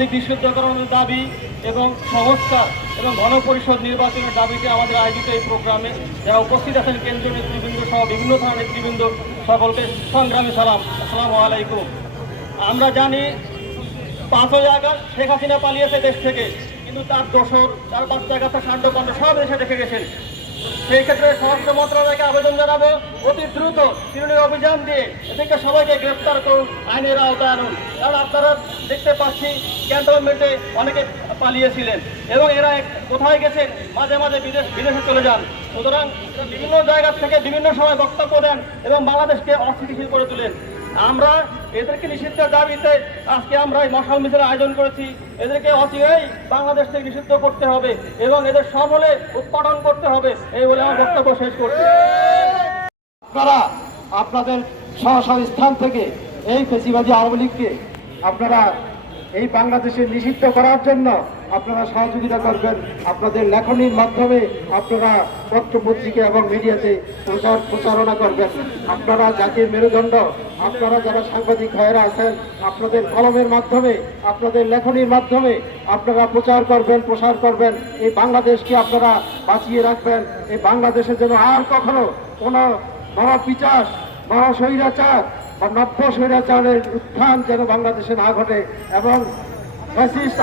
লীগ নিষিদ্ধকরণের দাবি এবং সংস্কার এবং গণপরিষদ নির্বাচনের দাবিতে আমাদের আয়োজিত এই প্রোগ্রামে যারা উপস্থিত আছেন কেন্দ্রীয় নেতৃবৃন্দ সহ বিভিন্ন ধরনের নেতৃবৃন্দ, সকলকে সংগ্রামী সালাম। আসসালামু আলাইকুম। আমরা জানি পাঁচই আগস্ট শেখ হাসিনা পালিয়েছে দেশ থেকে, কিন্তু তার দোসর তার বাচ্চা কাচ্চা কাণ্ড সব দেশে দেখে গেছেন। সেই ক্ষেত্রে স্বরাষ্ট্র মন্ত্রণালয়কে আবেদন জানাব। অতি দ্রুত তৃণমূল অভিযান দিয়ে এদেরকে সবাইকে গ্রেপ্তার করুন, আইনের আওতায় আনুন। কারণ আপনারা দেখতে পাচ্ছি ক্যান্টনমেন্টে অনেকে পালিয়েছিলেন এবং এরা কোথায় গেছেন, মাঝে মাঝে বিদেশ বিদেশে চলে যান। সুতরাং বিভিন্ন জায়গা থেকে বিভিন্ন সময় বক্তব্য দেন এবং বাংলাদেশকে অস্থিতিশীল করে তোলেন। আমরা এদেরকে নিষিদ্ধের দাবিতে আজকে আমরা এই মশাল মিছিলের আয়োজন করেছি। এদেরকে অচিরেই বাংলাদেশ থেকে নিষিদ্ধ করতে হবে এবং এদের সমলে উৎপাদন করতে হবে এই বলে আমার বক্তব্য শেষ করছি। আপনারা আপনাদের স্ব স্ব স্থান থেকে এই ফেসিবাদী আওয়ামী লীগকে আপনারা এই বাংলাদেশে নিষিদ্ধ করার জন্য আপনারা সহযোগিতা করবেন। আপনাদের লেখনির মাধ্যমে আপনারা পত্র পত্রিকা এবং মিডিয়াতে প্রচার প্রচারণা করবেন। আপনারা জাতির মেরুদণ্ড, আপনারা যারা সাংবাদিক ভাইয়েরা আছেন, আপনাদের কলমের মাধ্যমে, আপনাদের লেখনির মাধ্যমে আপনারা প্রচার করবেন, প্রসার করবেন। এই বাংলাদেশকে আপনারা বাঁচিয়ে রাখবেন। এই বাংলাদেশে যেন আর কখনো কোনো বড় পিচাস বড় স্বৈরাচার বা নব্য স্বৈরাচারের উত্থান যেন বাংলাদেশে না ঘটে। এবং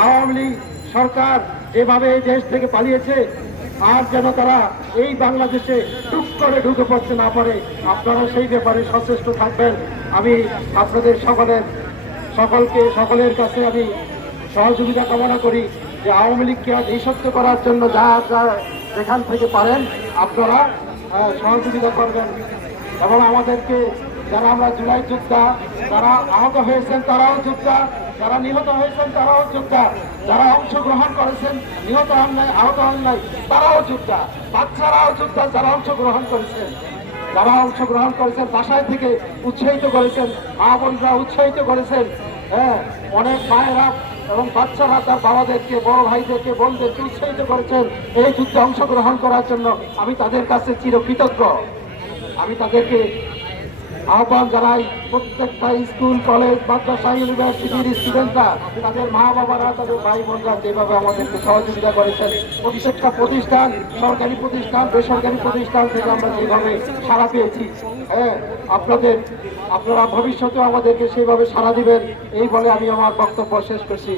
আওয়ামী লীগ সরকার যেভাবে এই দেশ থেকে পালিয়েছে, আর যেন তারা এই বাংলাদেশে টুক করে ঢুকে পড়তে না পারে, আপনারা সেই ব্যাপারে সচেষ্ট থাকবেন। আমি আপনাদের সকলের, সকলকে, সকলের কাছে আমি সহযোগিতা কামনা করি যে আওয়ামী লীগকে নিঃশব্দ করার জন্য যা যা যেখান থেকে পারেন, আপনারা সহযোগিতা করবেন। এবং আমাদেরকে, যারা আমরা জুলাই যোদ্ধা, যারা আহত হয়েছেন, তারাও যোদ্ধা। যারা নিহত হয়েছেন তারাও যোদ্ধা। যারা অংশগ্রহণ করেছেন, নিহত হন নাই আহত হন নাই তারাও যোদ্ধা। বাচ্চারাও যোদ্ধা, যারা অংশগ্রহণ করেছেন। যারা অংশগ্রহণ করেছেন, বাসায় থেকে উৎসাহিত করেছেন, মা বোনরা উৎসাহিত করেছেন। হ্যাঁ অনেক মায়েরা এবং বাচ্চারা তার বাবাদেরকে, বড় ভাইদেরকে, বোনদেরকে উৎসাহিত করেছেন। এই যুদ্ধে অংশগ্রহণ করার জন্য আমি তাদের কাছে চিরকৃতজ্ঞ। আমি তাদেরকে আহ্বান জানাই প্রত্যেকটা স্কুল, কলেজ, মাদ্রাসা, ইউনিভার্সিটির স্টুডেন্টরা, তাদের মা বাবারা, তাদের ভাই বোনরা যেভাবে আমাদেরকে সহযোগিতা করেছেন, প্রত্যেকটা প্রতিষ্ঠান, সরকারি প্রতিষ্ঠান, বেসরকারি প্রতিষ্ঠান থেকে আমরা যেভাবে সাড়া পেয়েছি হ্যাঁ আপনাদের, আপনারা ভবিষ্যতেও আমাদেরকে সেইভাবে সাড়া দিবেন, এই বলে আমি আমার বক্তব্য শেষ করছি।